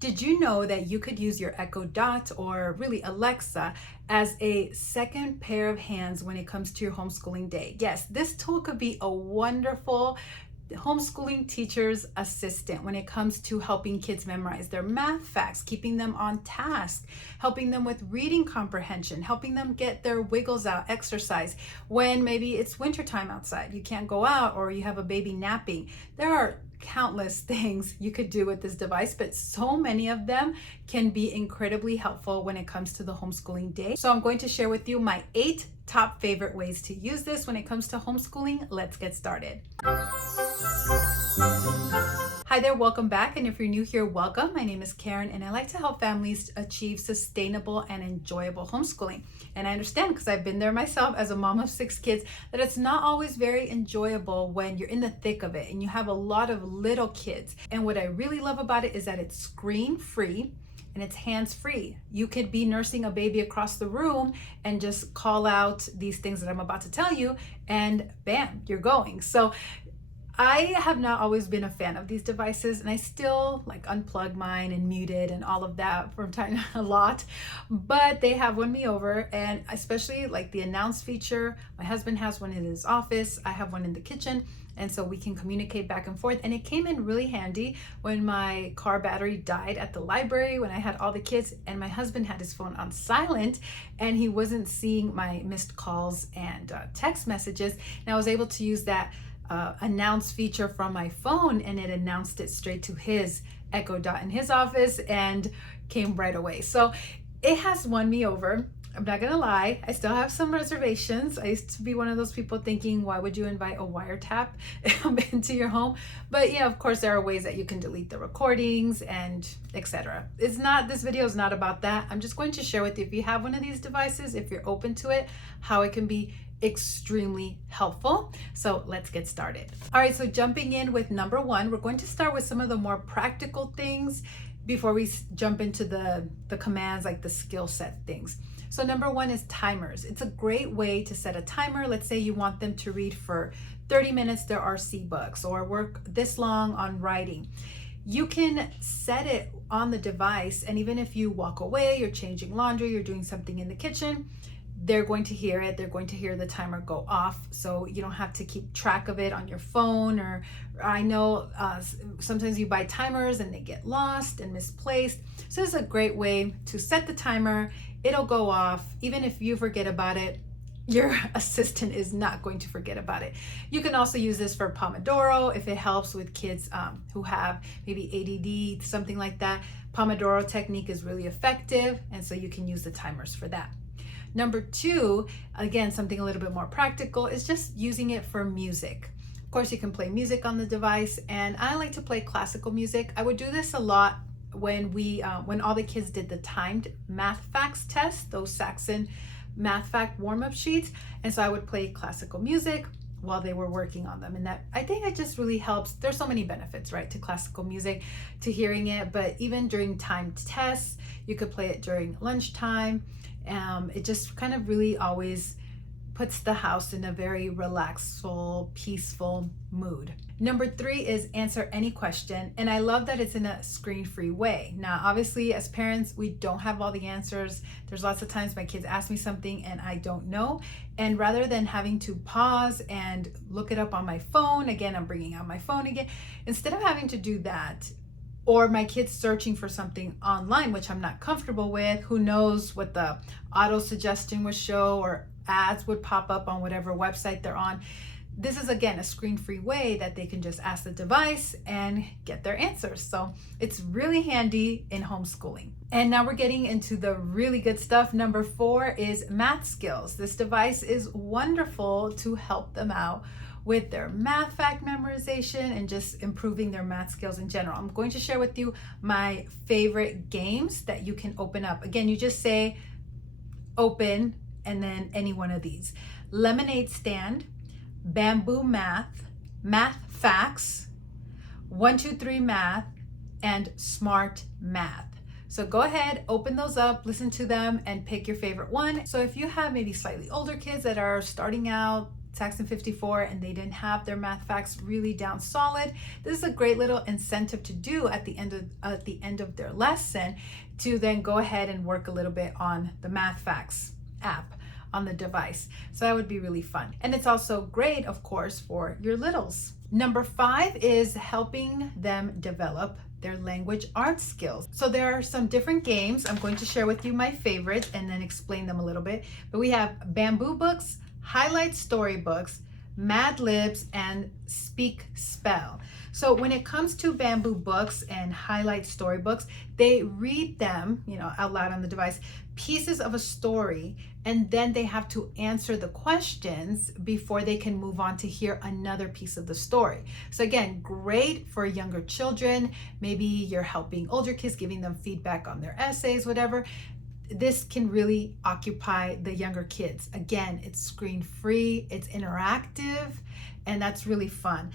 Did you know that you could use your Echo Dot or really Alexa as a second pair of hands when it comes to your homeschooling day? Yes, this tool could be a wonderful homeschooling teacher's assistant when it comes to helping kids memorize their math facts, keeping them on task, helping them with reading comprehension, helping them get their wiggles out, exercise when maybe it's wintertime outside, you can't go out, or you have a baby napping. There are countless things you could do with this device, but so many of them can be incredibly helpful when it comes to the homeschooling day. So I'm going to share with you my 8 top favorite ways to use this when it comes to homeschooling. Let's get started. Hi there, welcome back. And if you're new here, welcome. My name is Karen and I like to help families achieve sustainable and enjoyable homeschooling. And I understand, because I've been there myself as a mom of 6 kids, that it's not always very enjoyable when you're in the thick of it and you have a lot of little kids. And what I really love about it is that it's screen free and it's hands-free. You could be nursing a baby across the room and just call out these things that I'm about to tell you and bam, you're going. So I have not always been a fan of these devices, and I still like unplug mine and mute it and all of that from time a lot, but they have won me over. And especially like the announce feature, my husband has one in his office, I have one in the kitchen, and so we can communicate back and forth. And it came in really handy when my car battery died at the library when I had all the kids and my husband had his phone on silent and he wasn't seeing my missed calls and text messages, and I was able to use that announce feature from my phone, and it announced it straight to his Echo Dot in his office and came right away. So it has won me over. I'm not gonna lie, I still have some reservations. I used to be one of those people thinking, why would you invite a wiretap into your home? But yeah, of course there are ways that you can delete the recordings and etc. This video is not about that. I'm just going to share with you, if you have one of these devices, if you're open to it, how it can be extremely helpful. So let's get started. All right, so jumping in with number 1, we're going to start with some of the more practical things before we jump into the commands, like the skill set things. So number 1 is timers. It's a great way to set a timer. Let's say you want them to read for 30 minutes their RC books or work this long on writing. You can set it on the device, and even if you walk away, you're changing laundry, you're doing something in the kitchen, they're going to hear it. They're going to hear the timer go off, so you don't have to keep track of it on your phone. Or I know sometimes you buy timers and they get lost and misplaced. So this is a great way to set the timer. It'll go off. Even if you forget about it, your assistant is not going to forget about it. You can also use this for Pomodoro if it helps with kids who have maybe ADD, something like that. Pomodoro technique is really effective, and so you can use the timers for that. Number 2, again, something a little bit more practical, is just using it for music. Of course, you can play music on the device, and I like to play classical music. I would do this a lot when all the kids did the timed math facts test, those Saxon math fact warm-up sheets, and so I would play classical music while they were working on them. And that, I think it just really helps. There's so many benefits, right, to classical music, to hearing it, but even during timed tests, you could play it during lunchtime. It just kind of really always puts the house in a very relaxful, peaceful mood. Number 3 is answer any question. And I love that it's in a screen-free way. Now, obviously, as parents, we don't have all the answers. There's lots of times my kids ask me something and I don't know. And rather than having to pause and look it up on my phone, again, I'm bringing out my phone again. Instead of having to do that, or my kids searching for something online, which I'm not comfortable with, who knows what the auto suggestion would show, or ads would pop up on whatever website they're on. This is, again, a screen-free way that they can just ask the device and get their answers. So it's really handy in homeschooling. And now we're getting into the really good stuff. Number 4 is math skills. This device is wonderful to help them out with their math fact memorization and just improving their math skills in general. I'm going to share with you my favorite games that you can open up. Again, you just say open and then any one of these. Lemonade stand, bamboo math, math facts, 1, 2, 3 math, and smart math. So go ahead, open those up, listen to them, and pick your favorite one. So if you have maybe slightly older kids that are starting out, Saxon 54 and they didn't have their math facts really down solid, this is a great little incentive to do at the end of their lesson, to then go ahead and work a little bit on the math facts app on the device. So that would be really fun. And it's also great, of course, for your littles. Number 5 is helping them develop their language arts skills. So there are some different games. I'm going to share with you my favorites and then explain them a little bit. But we have Bamboo Books, Highlight Storybooks, Mad Libs, and Speak Spell. So when it comes to Bamboo Books and Highlight Storybooks, they read them, out loud on the device, pieces of a story, and then they have to answer the questions before they can move on to hear another piece of the story. So again, great for younger children. Maybe you're helping older kids, giving them feedback on their essays, whatever. This can really occupy the younger kids. Again, it's screen free, it's interactive, and that's really fun.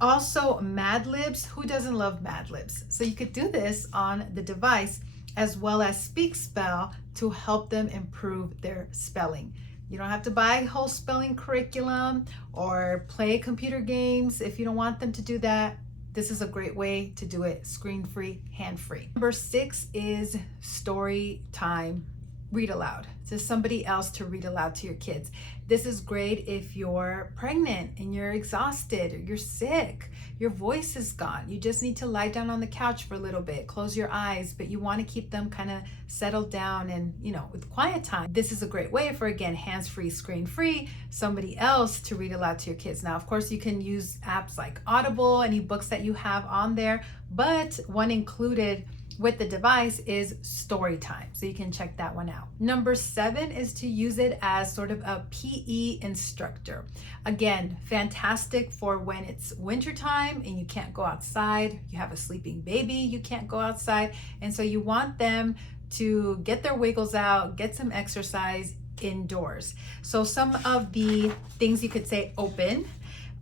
Also, Mad Libs. Who doesn't love Mad Libs? So you could do this on the device, as well as Speak Spell, to help them improve their spelling. You don't have to buy a whole spelling curriculum or play computer games if you don't want them to do that. This is a great way to do it screen-free, hand-free. Number 6 is story time. Read aloud to somebody else, to read aloud to your kids. This is great if you're pregnant and you're exhausted or you're sick, your voice is gone. You just need to lie down on the couch for a little bit, close your eyes, but you want to keep them kind of settled down and, with quiet time. This is a great way for, again, hands-free, screen-free, somebody else to read aloud to your kids. Now, of course, you can use apps like Audible, any books that you have on there, but one included with the device is story time. So you can check that one out. Number 7 is to use it as sort of a PE instructor. Again, fantastic for when it's wintertime and you can't go outside. You have a sleeping baby, you can't go outside. And so you want them to get their wiggles out, get some exercise indoors. So some of the things you could say open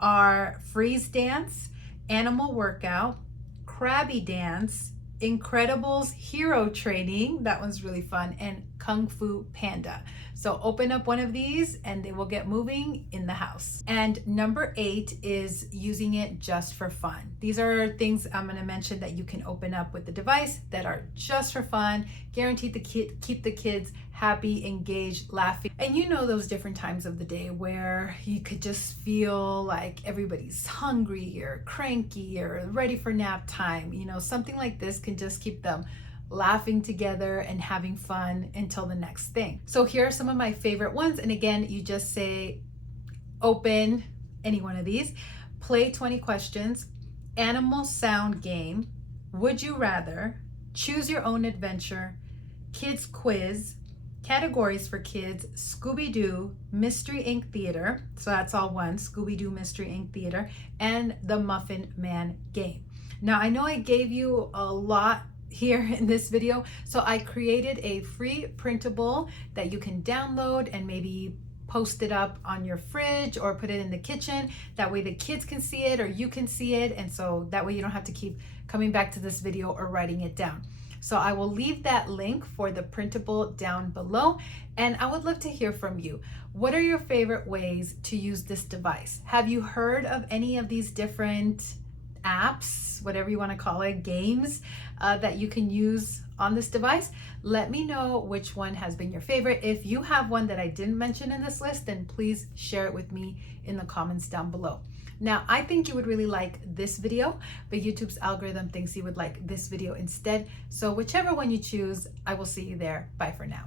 are freeze dance, animal workout, Krabby dance, Incredibles hero training, that one's really fun, and Kung Fu Panda. So open up one of these and they will get moving in the house. And number 8 is using it just for fun. These are things I'm going to mention that you can open up with the device that are just for fun, guaranteed to keep the kids happy, engaged, laughing. And those different times of the day where you could just feel like everybody's hungry or cranky or ready for nap time. Something like this can just keep them laughing together and having fun until the next thing. So here are some of my favorite ones. And again, you just say, open any one of these, play 20 questions, animal sound game, would you rather, choose your own adventure, kids quiz, categories for kids, Scooby-Doo, Mystery Inc. Theater. So that's all one, Scooby-Doo, Mystery Inc. Theater, and the Muffin Man game. Now, I know I gave you a lot here in this video, so I created a free printable that you can download and maybe post it up on your fridge or put it in the kitchen. That way the kids can see it or you can see it, and so that way you don't have to keep coming back to this video or writing it down. So I will leave that link for the printable down below, and I would love to hear from you. What are your favorite ways to use this device? Have you heard of any of these different apps, whatever you want to call it, games that you can use on this device? Let me know which one has been your favorite. If you have one that I didn't mention in this list, then please share it with me in the comments down below. Now, I think you would really like this video, but YouTube's algorithm thinks you would like this video instead. So whichever one you choose, I will see you there. Bye for now.